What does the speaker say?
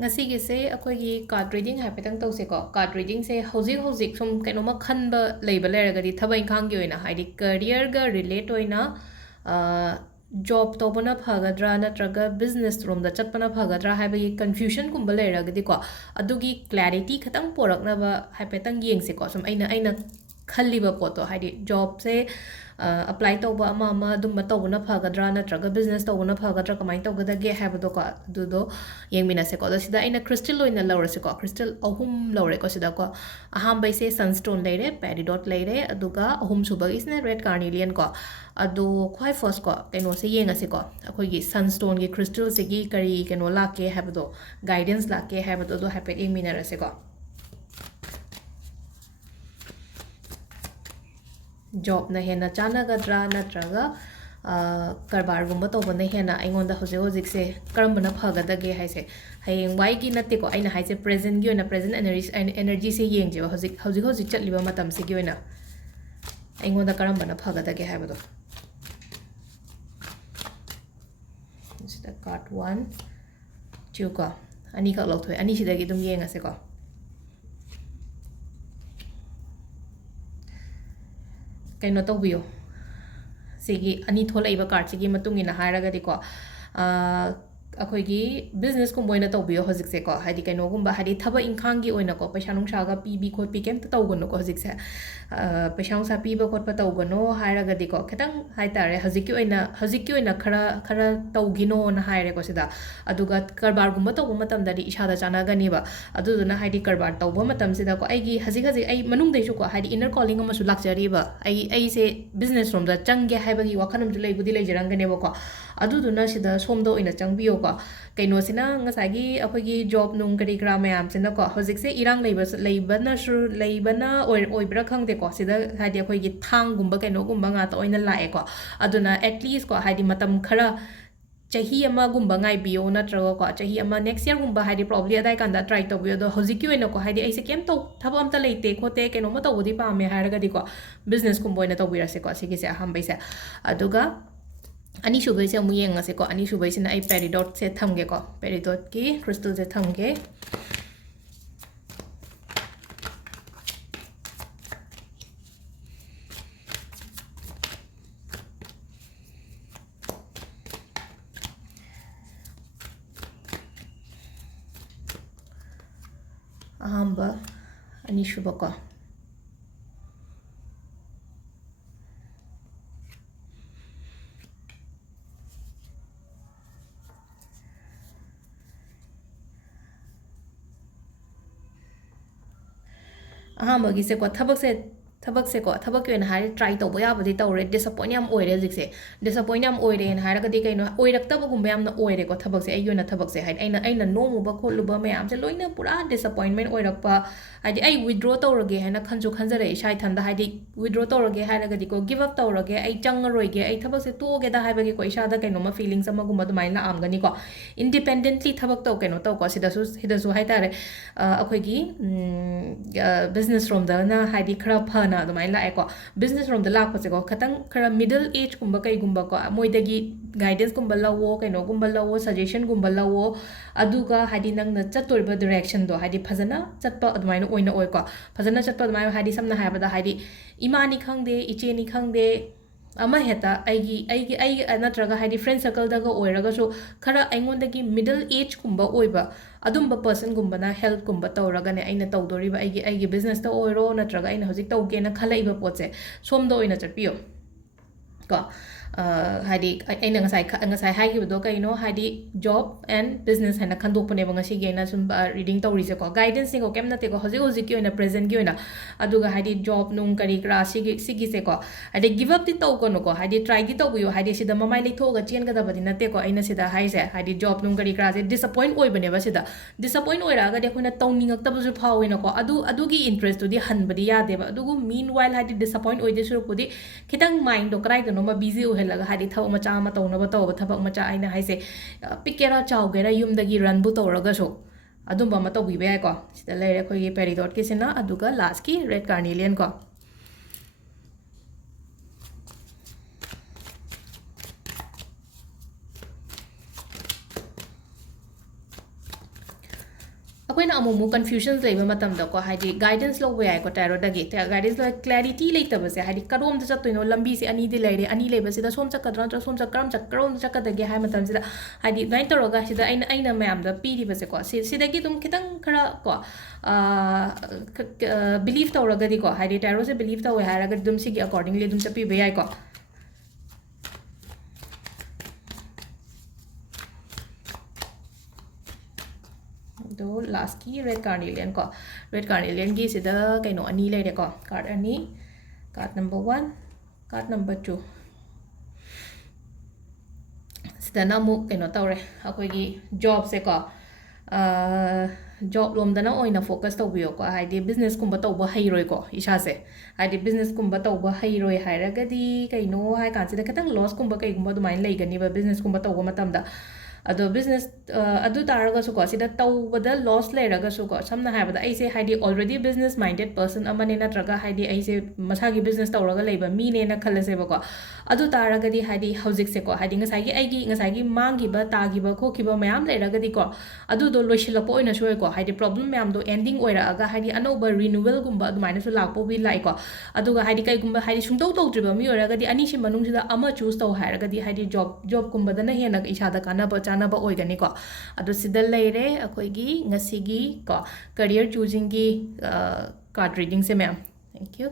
ꯉꯁꯤꯒꯤꯁꯦ ꯑꯩꯈꯣꯏꯒꯤ card reading ꯍꯥꯏꯐꯦꯠꯇꯪ ꯇꯧꯁꯦꯀꯣ ꯀꯥꯔꯗ ꯔꯤꯗꯤꯡꯁꯦ ꯍꯧꯖꯤꯛ ꯁꯨꯝ ꯀꯩꯅꯣꯝꯃ ꯈꯟꯕ ꯂꯩꯕ ꯂꯩꯔꯒꯗꯤ ꯊꯕꯛ ꯏꯪꯈꯥꯡꯒꯤ ꯑꯣꯏꯅ ꯍꯥꯏꯗꯤ ꯀꯔꯤꯌꯔꯒ ꯔꯤꯂꯦꯠ ꯑꯣꯏꯅ ꯖꯣꯕ ꯇꯧꯕꯅ ꯐꯒꯗ꯭ꯔꯥ ꯅꯠꯇ꯭ꯔꯒ ꯕꯤꯖꯅꯦꯁ ꯔꯣꯝꯗ ꯆꯠꯄꯅ ꯐꯒꯗ꯭ꯔꯥ ꯍꯥꯏꯕꯒꯤ ꯀꯟꯐ꯭ꯌꯨಷꯟꯒꯨꯝꯕ ꯂꯩꯔꯒꯗꯤꯀꯣ ꯑꯗꯨꯒꯤ ꯀ꯭ꯂꯦꯔꯤꯇꯤ ꯈꯤꯇꯪ ꯄꯣꯔꯛꯅꯕ ꯍꯥꯏꯐꯦꯠꯇꯪ ꯌꯦꯡꯁꯦꯀꯣ ꯁꯨꯝ ꯑꯩꯅ ꯈꯜꯂꯤꯕ ꯄꯣꯠꯇꯣ ꯍꯥꯏꯗꯤ ꯖꯣꯕꯁꯦ ꯑꯦꯄ꯭ꯂꯥꯏ ꯇꯧꯕ ꯑꯃ ꯑꯗꯨꯝꯕ ꯇꯧꯕꯅ ꯐꯒꯗ꯭ꯔꯥ ꯅꯠꯇ꯭ꯔꯒ ꯕꯤꯖꯅꯦꯁ ꯇꯧꯕꯅ ꯐꯒꯗ꯭ꯔꯥ ꯀꯃꯥꯏꯅ ꯇꯧꯒꯗꯒꯦ ꯍꯥꯏꯕꯗꯣꯀꯣ ꯑꯗꯨꯗꯣ ꯌꯦꯡꯃꯤꯟꯅꯁꯦꯀꯣ ꯑꯗꯣ ꯁꯤꯗ ꯑꯩꯅ crystal ꯑꯣꯏꯅ ꯂꯧꯔꯁꯦꯀꯣ crystal ꯑꯍꯨꯝ ꯂꯧꯔꯦꯀꯣ ꯁꯤꯗꯀꯣ ꯑꯍꯥꯟꯕꯩꯁꯦ sunstone ꯂꯩꯔꯦ peridot ꯂꯩꯔꯦ ꯑꯗꯨꯒ ꯑꯍꯨꯝꯁꯨꯕꯒꯤꯁꯤꯅ red carnelian ꯀꯣ ꯑꯗꯣ ꯈ꯭ꯋꯥꯏ ꯐꯥꯔꯁ ꯀꯣ ꯀꯩꯅꯣꯁꯦ ꯌꯦꯡꯉꯁꯤꯀꯣ ꯑꯩꯈꯣꯏꯒꯤ sunstoneꯒꯤ crystalꯁꯤꯒꯤ ꯀꯔꯤ ꯀꯩꯅꯣ ꯂꯥꯛꯀꯦ ꯍꯥꯏꯕꯗꯣ guidance ꯂꯥꯛꯀꯦ ꯍꯥꯏꯕꯗꯣ ꯑꯗꯣ ꯍꯥꯏꯐꯦꯠ ꯌꯦꯡꯃꯤꯟꯅꯔꯁꯦꯀꯣ ꯖꯣꯕꯅ ꯍꯦꯟꯅ ꯆꯥꯟꯅꯒꯗ꯭ꯔꯥ ꯅꯠꯇ꯭ꯔꯒ ꯀꯔꯕꯥꯔꯒꯨꯝꯕ ꯇꯧꯕꯅ ꯍꯦꯟꯅ ꯑꯩꯉꯣꯟꯗ ꯍꯧꯖꯤꯛꯁꯦ ꯀꯔꯝꯕꯅ ꯐꯒꯗꯒꯦ ꯍꯥꯏꯁꯦ ꯍꯌꯦꯡꯋꯥꯏꯒꯤ ꯅꯠꯇꯦꯀꯣ ꯑꯩꯅ ꯍꯥꯏꯁꯦ ꯄ꯭ꯔꯦꯖꯦꯟꯒꯤ ꯑꯣꯏꯅ ꯄ꯭ꯔꯦꯖꯦꯟ ꯑꯦꯅꯔꯖꯤꯁꯦ ꯌꯦꯡꯖꯦꯕ ꯍꯧꯖꯤꯛ ꯆꯠꯂꯤꯕ ꯃꯇꯝꯁꯤꯒꯤ ꯑꯣꯏꯅ ꯑꯩꯉꯣꯟꯗ ꯀꯔꯝꯕꯅ ꯐꯒꯗꯒꯦ ꯍꯥꯏꯕꯗꯣ ꯁꯤꯗ ꯀꯥꯔꯠ 1 2 ꯀꯣ ꯑꯅꯤꯈꯛ ꯂꯧꯊꯣꯛꯑꯦ ꯑꯅꯤꯁꯤꯗꯒꯤ ꯑꯗꯨꯝ ꯌꯦꯡꯉꯁꯦꯀꯣ ꯀꯩꯅꯣ ꯇꯧꯕꯤꯌꯣ ꯁꯤꯒꯤ ꯑꯅꯤ ꯊꯣꯛꯂꯛꯏꯕ ꯀꯥꯔꯠꯁꯤꯒꯤ ꯃꯇꯨꯡ ꯏꯟꯅ ꯍꯥꯏꯔꯒꯗꯤꯀꯣ ꯑꯩꯈꯣꯏꯒꯤ ꯕꯤꯖꯅꯦꯁꯀꯨꯝꯕ ꯑꯣꯏꯅ ꯇꯧꯕꯤꯌꯣ ꯍꯧꯖꯤꯛꯁꯦꯀꯣ ꯍꯥꯏꯗꯤ ꯀꯩꯅꯣꯒꯨꯝꯕ ꯍꯥꯏꯗꯤ ꯊꯕꯛ ꯏꯪꯈꯥꯡꯒꯤ ꯑꯣꯏꯅꯀꯣ ꯄꯩꯁꯥ ꯅꯨꯡꯁꯥꯒ ꯄꯤꯕꯤ ꯈꯣꯠꯄꯤ ꯀꯩꯝꯇ ꯇꯧꯒꯅꯨꯀꯣ ꯍꯧꯖꯤꯛꯁꯦ ꯄꯩꯁꯥ ꯅꯨꯡꯁꯥ ꯄꯤꯕ ꯈꯣꯠꯄ ꯇꯧꯒꯅꯣ ꯍꯥꯏꯔꯒꯗꯤꯀꯣ ꯈꯤꯇꯪ ꯍꯥꯏꯇꯥꯔꯦ ꯍꯧꯖꯤꯛꯀꯤ ꯑꯣꯏꯅ ꯈꯔ ꯇꯧꯈꯤꯅꯣꯅ ꯍꯥꯏꯔꯦꯀꯣ ꯁꯤꯗ ꯑꯗꯨꯒ ꯀꯔꯕꯥꯔꯒꯨꯝꯕ ꯇꯧꯕ ꯃꯇꯝꯗꯗꯤ ꯏꯁꯥꯗ ꯆꯥꯟꯅꯒꯅꯤꯕ ꯑꯗꯨꯗꯨꯅ ꯍꯥꯏꯗꯤ ꯀꯔꯕꯥꯔ ꯇꯧꯕ ꯃꯇꯝꯁꯤꯗꯀꯣ ꯑꯩꯒꯤ ꯍꯧꯖꯤꯛ ꯑꯩ ꯃꯅꯨꯡꯗꯩꯁꯨꯀꯣ ꯍꯥꯏꯗꯤ ꯏꯟꯅꯔ ꯀꯣꯂꯤꯡ ꯑꯃꯁꯨ ꯂꯥꯛꯆꯔꯤꯕ ꯑꯩꯁꯦ ꯕꯤꯖꯅꯦꯁ ꯔꯣꯝꯗ ꯆꯪꯒꯦ ꯍꯥꯏꯕꯒꯤ ꯋꯥꯈꯜ ꯑꯃꯁꯨ ꯂꯩꯖꯔꯝꯒꯅꯦꯕꯀꯣ ꯑꯗꯨꯗꯨꯅ ꯁꯤꯗ ꯁꯣꯝꯗ ꯑꯣꯏꯅ ꯆꯪꯕꯤꯌꯣꯀꯣ ꯀꯩꯅꯣꯁꯤꯅ ꯉꯁꯥꯏꯒꯤ ꯑꯩꯈꯣꯏꯒꯤ ꯖꯣꯕ ꯅꯨꯡ ꯀꯔꯤ ꯀꯔꯥ ꯃꯌꯥꯝꯁꯤꯅꯀꯣ ꯍꯧꯖꯤꯛꯁꯦ ꯏꯔꯥꯡ ꯂꯩꯕꯅ ꯑꯣꯏꯕ꯭ꯔꯥ ꯈꯪꯗꯦꯀꯣ ꯁꯤꯗ ꯍꯥꯏꯗꯤ ꯑꯩꯈꯣꯏꯒꯤ ꯊꯥꯡꯒꯨꯝꯕ ꯀꯩꯅꯣꯒꯨꯝꯕ ꯉꯥꯛꯇ ꯑꯣꯏꯅ ꯂꯥꯛꯑꯦꯀꯣ ꯑꯗꯨꯅ ꯑꯦꯠꯂꯤꯁ ꯀꯣ ꯍꯥꯏꯗꯤ ꯃꯇꯝ ꯈꯔ ꯆꯍꯤ ꯑꯃꯒꯨꯝꯕ ꯉꯥꯏꯕꯤꯌꯣ ꯅꯠꯇ꯭ꯔꯒꯀꯣ ꯆꯍꯤ ꯑꯃ ꯅꯦꯛꯁ ꯌꯔꯒꯨꯝꯕ ꯍꯥꯏꯗꯤ ꯄ꯭ꯔꯣꯕ꯭ꯂꯤ ꯑꯗꯥꯏ ꯀꯥꯟꯗ ꯇ꯭ꯔꯥꯏ ꯇꯧꯕꯤꯌꯣ ꯑꯗꯣ ꯍꯧꯖꯤꯛꯀꯤ ꯑꯣꯏꯅꯀꯣ ꯍꯥꯏꯗꯤ ꯑꯩꯁꯦ ꯊꯕꯛ ꯑꯝꯇ ꯂꯩꯇꯦ ꯈꯣꯠꯇꯦ ꯀꯩꯅꯣꯝꯃ ꯇꯧꯕꯗꯤ ꯄꯥꯝꯃꯦ ꯍꯥꯏꯔꯒꯗꯤꯀꯣ ꯕꯤꯖꯅꯦꯁꯀꯨꯝꯕ ꯑꯣꯏꯅ ꯇꯧꯕꯤꯔꯁꯦꯀꯣ ꯁꯤꯒꯤꯁꯦ ꯑꯍꯥꯟꯕꯩꯁꯦ ꯑꯗꯨꯒ ꯑꯅꯤꯁꯨꯕꯩꯁꯦ ꯑꯃꯨꯛ ꯌꯦꯡꯉꯁꯦꯀꯣ ꯑꯅꯤꯁꯨꯕꯩꯁꯤꯅ ꯑꯩ peridotꯁꯦ ꯊꯝꯒꯦꯀꯣ peridotꯀꯤ crystalꯁꯦ ꯊꯝꯒꯦ ꯑꯍꯥꯟꯕ ꯑꯅꯤꯁꯨꯕꯀꯣ ꯑꯍꯥꯟꯕꯒꯤꯁꯦꯀꯣ ꯊꯕꯛꯀꯤ ꯑꯣꯏꯅ ꯍꯥꯏꯔꯗꯤ ꯇ꯭ꯔꯥꯏ ꯇꯧꯕ ꯌꯥꯕꯗꯤ ꯇꯧꯔꯦ ꯗꯤꯁꯑꯄꯣꯏꯟ ꯌꯥꯝ ꯑꯣꯏꯔꯦ ꯍꯧꯖꯤꯛꯁꯦ ꯗꯤꯁꯑꯄꯣꯏꯟ ꯌꯥꯝ ꯑꯣꯏꯔꯦꯅ ꯍꯥꯏꯔꯒꯗꯤ ꯀꯩꯅꯣ ꯑꯣꯏꯔꯛꯇꯕꯒꯨꯝꯕ ꯌꯥꯝꯅ ꯑꯣꯏꯔꯦꯀꯣ ꯊꯕꯛꯁꯦ ꯑꯩꯒꯤ ꯑꯣꯏꯅ ꯊꯕꯛꯁꯦ ꯍꯥꯏꯗꯤ ꯑꯩꯅ ꯅꯣꯡꯉꯨꯕ ꯈꯣꯠꯂꯨꯕ ꯃꯌꯥꯝꯁꯦ ꯂꯣꯏꯅ ꯄꯨꯔꯥ ꯗꯤꯁꯑꯄꯣꯏꯟꯃꯦꯟ ꯑꯣꯏꯔꯛꯄ ꯍꯥꯏꯗꯤ ꯑꯩ ꯋꯤꯗ꯭ꯔꯣ ꯇꯧꯔꯒꯦ ꯍꯥꯏꯅ ꯈꯟꯖꯔꯛꯑꯦ ꯏꯁꯥ ꯏꯊꯟꯗ ꯍꯥꯏꯗꯤ ꯋꯤꯗ꯭ꯔꯣ ꯇꯧꯔꯒꯦ ꯍꯥꯏꯔꯒꯗꯤꯀꯣ ꯒꯤꯞ ꯑꯞ ꯇꯧꯔꯒꯦ ꯑꯩ ꯆꯪꯉꯔꯣꯏꯒꯦ ꯑꯩ ꯊꯕꯛꯁꯦ ꯇꯣꯛꯑꯒꯦꯗ ꯍꯥꯏꯕꯒꯤꯀꯣ ꯏꯁꯥꯗ ꯀꯩꯅꯣꯝꯃ ꯐꯤꯂꯤꯡꯁ ꯑꯃꯒꯨꯝꯕ ꯑꯗꯨꯃꯥꯏꯅ ꯂꯥꯛꯑꯝꯒꯅꯤꯀꯣ ꯏꯟꯗꯤꯄꯦꯟꯗꯦꯟꯠꯂꯤ ꯊꯕꯛ ꯀꯩꯅꯣ ꯇꯧꯀꯣ ꯁꯤꯗꯁꯨ ꯍꯥꯏꯇꯥꯔꯦ ꯑꯩꯈꯣꯏꯒꯤ ꯕꯤꯖꯅꯦꯁ ꯔꯣꯝꯗꯅ ꯍꯥꯏꯗꯤ ꯈꯔ ꯐꯅ ꯑꯗꯨꯃꯥꯏꯅ ꯂꯥꯛꯑꯦꯀꯣ ꯕꯤꯖꯅꯦꯁ ꯔꯣꯝꯗ ꯂꯥꯛꯄꯁꯦꯀꯣ ꯈꯔ ꯃꯤꯗꯜ ꯑꯦꯖꯀꯨꯝꯕ ꯀꯩꯒꯨꯝꯕꯀꯣ ꯃꯣꯏꯗꯒꯤ ꯒꯥꯏꯗꯦꯟꯁꯀꯨꯝꯕ ꯂꯧꯋꯣ ꯀꯩꯅꯣꯒꯨꯝꯕ ꯂꯧꯋꯣ ꯁꯖꯦꯁꯟꯒꯨꯝꯕ ꯂꯧꯋꯣ ꯑꯗꯨꯒ ꯍꯥꯏꯗꯤ ꯅꯪꯅ ꯆꯠꯇꯣꯔꯤꯕ ꯗꯤꯔꯦꯛꯁꯟꯗꯣ ꯍꯥꯏꯗꯤ ꯐꯖꯅ ꯆꯠꯄ ꯑꯗꯨꯃꯥꯏꯅ ꯑꯣꯏꯅ ꯑꯣꯏꯀꯣ ꯐꯖꯅ ꯆꯠꯄ ꯑꯗꯨꯃꯥꯏꯅ ꯍꯥꯏꯗꯤ ꯁꯝꯅ ꯍꯥꯏꯔꯕꯗ ꯍꯥꯏꯗꯤ ꯏꯃꯥꯅꯤ ꯈꯪꯗꯦ ꯏꯆꯦꯅꯤ ꯈꯪꯗꯦ ꯑꯃ ꯍꯦꯛꯇ ꯑꯩꯒꯤ ꯅꯠꯇ꯭ꯔꯒ ꯍꯥꯏꯗꯤ ꯐ꯭ꯔꯦꯟ ꯁꯔꯀꯜꯗꯒ ꯑꯣꯏꯔꯒꯁꯨ ꯈꯔ ꯑꯩꯉꯣꯟꯗꯒꯤ ꯃꯤꯗꯜ ꯑꯦꯖꯀꯨꯝꯕ ꯑꯣꯏꯕ ꯑꯗꯨꯝꯕ ꯄꯔꯁꯟꯒꯨꯝꯕꯅ ꯍꯦꯜꯞꯀꯨꯝꯕ ꯇꯧꯔꯒꯅꯦ ꯑꯩꯅ ꯇꯧꯗꯣꯔꯤꯕ ꯑꯩꯒꯤ ꯕꯤꯖꯅꯦꯁꯇ ꯑꯣꯏꯔꯣ ꯅꯠꯇ꯭ꯔꯒ ꯑꯩꯅ ꯍꯧꯖꯤꯛ ꯇꯧꯒꯦꯅ ꯈꯜꯂꯛꯏꯕ ꯄꯣꯠꯁꯦ ꯁꯣꯝꯗ ꯑꯣꯏꯅ ꯆꯠꯄꯤꯌꯣ ꯀꯣ ꯍꯥꯏꯗꯤ ꯑꯩꯅ ꯉꯁꯥꯏ ꯍꯥꯏꯈꯤꯕꯗꯣ ꯀꯩꯅꯣ ꯍꯥꯏꯗꯤ ꯖꯣꯕ ꯑꯦꯟ ꯕꯤꯖꯅꯦꯁ ꯍꯥꯏꯅ ꯈꯟꯗꯣꯛꯄꯅꯦꯕ ꯉꯁꯤꯒꯤ ꯑꯩꯅ ꯁꯨꯝ ꯔꯤꯗꯤꯡ ꯇꯧꯔꯤꯁꯦꯀꯣ ꯒꯥꯏꯗꯦꯟꯁꯅꯤꯀꯣ ꯀꯩꯝ ꯅꯠꯇꯦꯀꯣ ꯍꯧꯖꯤꯛꯀꯤ ꯑꯣꯏꯅ ꯄ꯭ꯔꯦꯖꯦꯟꯒꯤ ꯑꯣꯏꯅ ꯑꯗꯨꯒ ꯍꯥꯏꯗꯤ ꯖꯣꯕ ꯅꯨꯡ ꯀꯔꯤ ꯀꯔꯥ ꯁꯤꯒꯤꯁꯦꯀꯣ ꯍꯥꯏꯗꯤ ꯒꯤꯞ ꯑꯞꯇꯤ ꯇꯧꯒꯅꯨꯀꯣ ꯍꯥꯏꯗꯤ ꯇ꯭ꯔꯥꯏꯗꯤ ꯇꯧꯕꯤꯌꯨ ꯍꯥꯏꯗꯤ ꯁꯤꯗ ꯃꯃꯥꯏ ꯂꯩꯊꯣꯛꯑꯒ ꯆꯦꯟꯒꯗꯕꯗꯤ ꯅꯠꯇꯦꯀꯣ ꯑꯩꯅ ꯁꯤꯗ ꯍꯥꯏꯁꯦ ꯍꯥꯏꯗꯤ ꯖꯣꯕ ꯅꯨꯡ ꯀꯔꯤ ꯀꯔꯥꯁꯦ ꯗꯤꯁꯑꯄꯣꯏꯟ ꯑꯣꯏꯕꯅꯦꯕ ꯁꯤꯗ ꯗꯤꯁꯑꯄꯣꯏꯟ ꯑꯣꯏꯔꯛꯑꯒꯗꯤ ꯑꯩꯈꯣꯏꯅ ꯇꯧꯅꯤꯡꯉꯛꯇꯕꯁꯨ ꯐꯥꯎꯋꯦꯅꯀꯣ ꯑꯗꯨꯒꯤ ꯏꯟꯇꯔꯦꯁꯇꯨꯗꯤ ꯍꯟꯕꯗꯤ ꯌꯥꯗꯦꯕ ꯑꯗꯨꯕꯨ ꯃꯤꯟ ꯋꯥꯏꯜ ꯍꯥꯏꯗꯤ ꯗꯤꯁꯑꯄꯣꯏꯟ ꯑꯣꯏꯗꯣꯏ ꯁꯨꯔꯛꯄꯨꯗꯤ ꯈꯤꯇꯪ ꯃꯥꯏꯟꯗꯣ ꯀꯗꯥꯏꯗꯅꯣꯃ ꯕꯤꯖꯤ ꯑꯣꯏꯍꯜꯂꯒ ꯍꯥꯏꯗꯤ ꯊꯕꯛ ꯃꯆꯥ ꯑꯃ ꯇꯧꯅꯕ ꯇꯧꯕ ꯊꯕꯛ ꯃꯆꯥ ꯑꯩꯅ ꯍꯥꯏꯁꯦ ꯄꯤꯛꯀꯦꯔꯥ ꯆꯥꯎꯒꯦꯔꯥ ꯌꯨꯝꯗꯒꯤ ꯔꯟꯕꯨ ꯇꯧꯔꯒꯁꯨ ꯑꯗꯨꯝꯕ ꯑꯃ ꯇꯧꯕꯤꯕ ꯌꯥꯏꯀꯣ ꯁꯤꯗ ꯂꯩꯔꯦ ꯑꯩꯈꯣꯏꯒꯤ ꯄꯦꯔꯤꯗꯣꯠꯀꯤꯁꯤꯅ ꯑꯗꯨꯒ ꯂꯥꯁꯀꯤ ꯔꯦꯗ ꯀꯥꯔꯅꯤꯂꯤꯌꯟ ꯀꯣ ꯑꯩꯈꯣꯏꯅ ꯑꯃꯨꯛ ꯀꯟꯐ꯭ꯌꯨꯖꯟꯁ ꯂꯩꯕ ꯃꯇꯝꯗꯀꯣ ꯍꯥꯏꯗꯤ ꯒꯥꯏꯗꯦꯟꯁ ꯂꯧꯕ ꯌꯥꯏꯀꯣ ꯇꯦꯔꯣꯗꯒꯤ ꯒꯥꯏꯗꯦꯟꯁ ꯀ꯭ꯂꯦꯔꯤꯇꯤ ꯂꯩꯇꯕꯁꯦ ꯍꯥꯏꯗꯤ ꯀꯔꯣꯝꯗ ꯆꯠꯇꯣꯏꯅꯣ ꯂꯝꯕꯤꯁꯦ ꯑꯅꯤꯗꯤ ꯂꯩꯔꯦ ꯑꯅꯤ ꯂꯩꯕꯁꯤꯗ ꯁꯣꯝ ꯆꯠꯀꯗ꯭ꯔꯥ ꯅꯠꯇ꯭ꯔꯒ ꯁꯣꯝ ꯀꯔꯣꯝꯗ ꯆꯠꯀꯗꯒꯦ ꯍꯥꯏꯕ ꯃꯇꯝꯁꯤꯗ ꯍꯥꯏꯗꯤ ꯑꯗꯨꯃꯥꯏꯅ ꯇꯧꯔꯒ ꯁꯤꯗ ꯑꯩꯅ ꯃꯌꯥꯝꯗ ꯄꯤꯔꯤꯕꯁꯦꯀꯣ ꯁꯤꯗꯒꯤ ꯑꯗꯨꯝ ꯈꯤꯇꯪ ꯈꯔ ꯀꯣ ꯕꯤꯂꯤꯞ ꯇꯧꯔꯒꯗꯤꯀꯣ ꯍꯥꯏꯗꯤ ꯇꯦꯔꯣꯁꯦ ꯕꯤꯂꯤꯞ ꯇꯧꯋꯦ ꯍꯥꯏꯔꯒꯗꯤ ꯑꯗꯨꯝ ꯁꯤꯒꯤ ꯑꯀꯣꯔꯗꯤꯡꯂꯤ ꯑꯗꯨꯝ ꯆꯠꯄꯤꯕ ꯌꯥꯏꯀꯣ ꯑꯗꯣ ꯂꯥꯁꯀꯤ ꯔꯦꯗ ꯀꯥꯔꯅꯤꯂꯤꯌꯟ ꯀꯣ ꯔꯦꯗ ꯀꯥꯔꯅꯤꯂꯤꯌꯟꯒꯤ ꯁꯤꯗ ꯀꯩꯅꯣ ꯑꯅꯤ ꯂꯩꯔꯦꯀꯣ ꯀꯥꯔꯗ ꯑꯅꯤ ꯀꯥꯔꯗ ꯅꯝꯕꯔ 1 ꯀꯥꯔꯗ ꯅꯝꯕꯔ 2 ꯁꯤꯗꯅ ꯑꯃꯨꯛ ꯀꯩꯅꯣ ꯇꯧꯔꯦ ꯑꯩꯈꯣꯏꯒꯤ ꯖꯣꯕꯁꯦꯀꯣ ꯖꯣꯕ ꯂꯣꯝꯗꯅ ꯑꯣꯏꯅ ꯐꯣꯀꯁ ꯇꯧꯕꯤꯌꯣꯀꯣ ꯍꯥꯏꯗꯤ ꯕꯤꯖꯤꯅꯦꯁꯀꯨꯝꯕ ꯇꯧꯕ ꯍꯩꯔꯣꯏꯀꯣ ꯏꯁꯥꯁꯦ ꯍꯥꯏꯗꯤ ꯕꯤꯖꯤꯅꯦꯁꯀꯨꯝꯕ ꯇꯧꯕ ꯍꯩꯔꯣꯏ ꯍꯥꯏꯔꯒꯗꯤ ꯀꯩꯅꯣ ꯍꯥꯏ ꯀꯥꯟꯁꯤꯗ ꯈꯤꯇꯪ ꯂꯣꯁꯀꯨꯝꯕ ꯀꯩꯒꯨꯝꯕ ꯑꯗꯨꯃꯥꯏꯅ ꯂꯩꯒꯅꯤꯕ ꯕꯤꯖꯤꯅꯦꯁꯀꯨꯝꯕ ꯇꯧꯕ ꯃꯇꯝꯗ ꯑꯗꯣ ꯕꯤꯖꯤꯅꯦꯁ ꯑꯗꯨ ꯇꯥꯔꯒꯁꯨꯀꯣ ꯁꯤꯗ ꯇꯧꯕꯗ ꯂꯣꯁ ꯂꯩꯔꯒꯁꯨꯀꯣ ꯁꯝꯅ ꯍꯥꯏꯔꯕꯗ ꯑꯩꯁꯦ ꯍꯥꯏꯗꯤ ꯑꯣꯜꯔꯦꯗꯤ ꯕꯤꯖꯤꯅꯦꯁ ꯃꯥꯏꯟꯗꯦड ꯄꯔꯁꯟ ꯑꯃꯅꯦ ꯅꯠꯇ꯭ꯔꯒ ꯍꯥꯏꯗꯤ ꯑꯩꯁꯦ ꯃꯁꯥꯒꯤ ꯕꯤꯖꯤꯅꯦꯁ ꯇꯧꯔꯒ ꯂꯩꯕ ꯃꯤꯅꯦꯅ ꯈꯜꯂꯁꯦꯕꯀꯣ ꯑꯗꯨ ꯇꯥꯔꯒꯗꯤ ꯍꯥꯏꯗꯤ ꯍꯧꯖꯤꯛꯁꯦꯀꯣ ꯍꯥꯏꯗꯤ ꯉꯁꯥꯏꯒꯤ ꯃꯥꯡꯈꯤꯕ ꯇꯥꯈꯤꯕ ꯈꯣꯠꯈꯤꯕ ꯃꯌꯥꯝ ꯂꯩꯔꯒꯗꯤꯀꯣ ꯑꯗꯨꯗꯣ ꯂꯣꯏꯁꯤꯜꯂꯛꯄ ꯑꯣꯏꯅꯁꯨ ꯑꯣꯏꯀꯣ ꯍꯥꯏꯗꯤ ꯄ꯭ꯔꯣꯕ꯭ꯂꯦꯝ ꯃꯌꯥꯝꯗꯣ ꯑꯦꯟꯗꯤꯡ ꯑꯣꯏꯔꯛꯑꯒ ꯍꯥꯏꯗꯤ ꯑꯅꯧꯕ ꯔꯤꯅꯨꯋꯦꯜꯒꯨꯝꯕ ꯑꯗꯨꯃꯥꯏꯅꯁꯨ ꯂꯥꯛꯄꯕꯨꯗꯤ ꯂꯥꯛꯏꯀꯣ ꯑꯗꯨꯒ ꯍꯥꯏꯗꯤ ꯀꯩꯒꯨꯝꯕ ꯍꯥꯏꯗꯤ ꯁꯨꯡꯇꯧ ꯇꯧꯗ꯭ꯔꯤꯕ ꯃꯤ ꯑꯣꯏꯔꯒꯗꯤ ꯑꯅꯤꯁꯤ ꯃꯅꯨꯡꯁꯤꯗ ꯑꯃ ꯆꯨꯁ ꯇꯧ ꯍꯥꯏꯔꯒꯗꯤ ꯍꯥꯏꯗꯤ ꯖꯣꯕꯀꯨꯝꯕꯗꯅ ꯍꯦꯟꯅ ꯏꯁꯥꯗ ꯆꯥꯅꯕ ꯑꯣꯏꯒꯅꯤꯀꯣ ꯑꯗꯣ ꯁꯤꯗ ꯂꯩꯔꯦ ꯑꯩꯈꯣꯏꯒꯤ ꯉꯁꯤꯒꯤ ꯀꯣ ꯀꯔꯤꯌꯔ ꯆꯨꯖꯤꯡꯒꯤ ꯀꯥꯔꯗ ꯔꯤꯗꯤꯡꯁꯦ ꯃꯌꯥꯝ ꯊꯦꯡꯛ ꯌꯨ